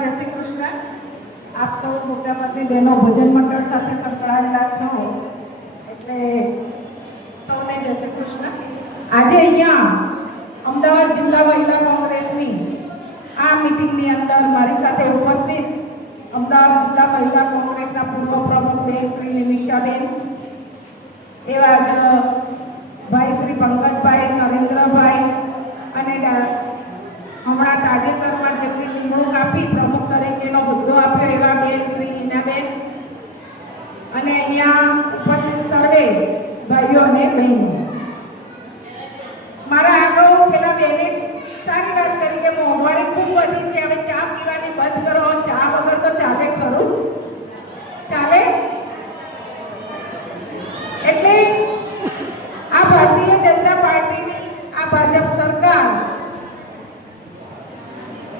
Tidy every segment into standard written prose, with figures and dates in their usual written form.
जय श्री कृष्ण। आप सौ मोटाभागनी बहनों भजन मंडल साथे संकळाયેલા છો એટલે સૌને જય શ્રી કૃષ્ણ। આજે અહીંયા અમદાવાદ જિલ્લા મહિલા કોંગ્રેસની આ મીટિંગની અંદર મારી સાથે ઉપસ્થિત અમદાવાદ જિલ્લા મહિલા કોંગ્રેસના પૂર્વ પ્રમુખ બેન શ્રી નિમિષાબેન, એવા જ ભાઈ શ્રી પંકજભાઈ, નરેન્દ્રભાઈ અને હમણાં તાજેતરમાં જેમની નિમણૂક આપી પ્રમુખ તરીકેનો હોદ્દો આપ્યો એવા બેન શ્રી ઈનાબેન અને અહીંયા ઉપસ્થિત સર્વે ભાઈઓ અને બહેનો, મારા આગળ પેલા બેને સારી વાત કરી કે મોંઘવારી ખૂબ વધી છે, હવે ચા પીવાની બંધ કરો, ચા વગર તો ચાલે ખરું? ચાલે? એટલે આ ભારતીય જનતા પાર્ટીની આ ભાજપ સરકાર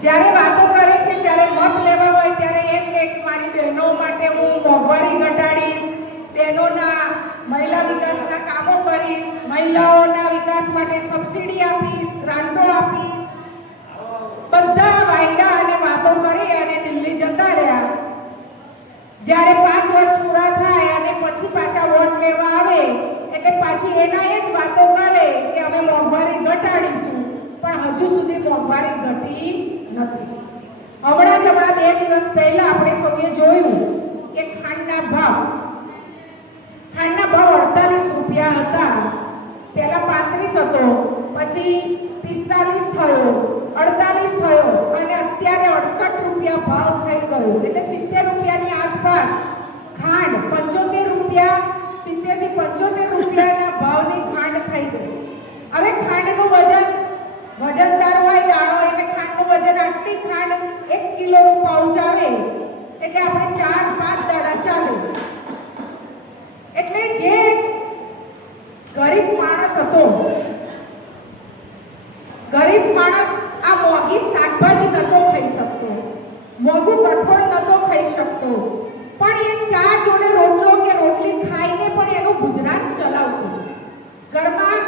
જ્યારે વાતો કરે છે, જ્યારે મત લેવા હોય ત્યારે એમ કે મારી બહેનો માટે હું મોંઘવારી ઘટાડીશ, બહેનોના મહિલા વિકાસના કામો કરીશ, મહિલાઓના વિકાસ માટે સબસિડી આપીશ, ગ્રાન્ટો આપીશ, બધા વાયદા અને વાતો કરી અને દિલ્હી જતા રહ્યા। જ્યારે 5 વર્ષ પૂરા થાય અને પછી પાછા વોટ લેવા આવે એટલે પાછી એના એ જ વાતો કરે કે અમે મોંઘવારી ઘટાડીશું, પણ હજુ સુધી મોંઘવારી ઘટી નથી। હમણાં જ હમણાં 2 દિવસ પહેલા આપણે સૌએ જોયું કે ખાંડના ભાવ 48 રૂપિયા હતા, પહેલા 35 હતો, પછી 45 થયો, 48 થયો અને અત્યારે 68 રૂપિયા ભાવ થઈ ગયો, એટલે 70 રૂપિયાની આસપાસ ખાંડ 75 રૂપિયા, 70 થી 75 રૂપિયાના ભાવની ખાંડ થઈ ગઈ। હવે ખાંડનું વજનદાર હોય દાણો એટલે ખાંડનું વજન આટલી ખાંડ 1 કિલોનું પાઉચ આવે એટલે આપણે 4-5 દાડા ચાલે। એટલે જે ગરીબ માણસ હતો, ગરીબ માણસ આ મોંઘી શાકભાજી નતો ખાઈ શકતો, મોંઘું કઠોળ નતો ખાઈ શકતો, પણ એ ચા જોડે રોટલો કે રોટલી ખાઈને પણ એનું ગુજરાન ચલાવતો। ઘરમાં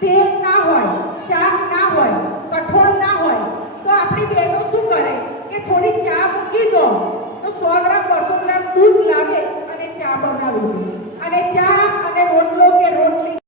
તેલ ના હોય, શાક ના હોય, કઠોળ ના હોય તો આપણી બહેનો શું કરે કે થોડી ચા મૂકી દો તો 100 ગ્રામ 200 ગ્રામ દૂધ લાવે અને ચા બનાવી દે, અને ચા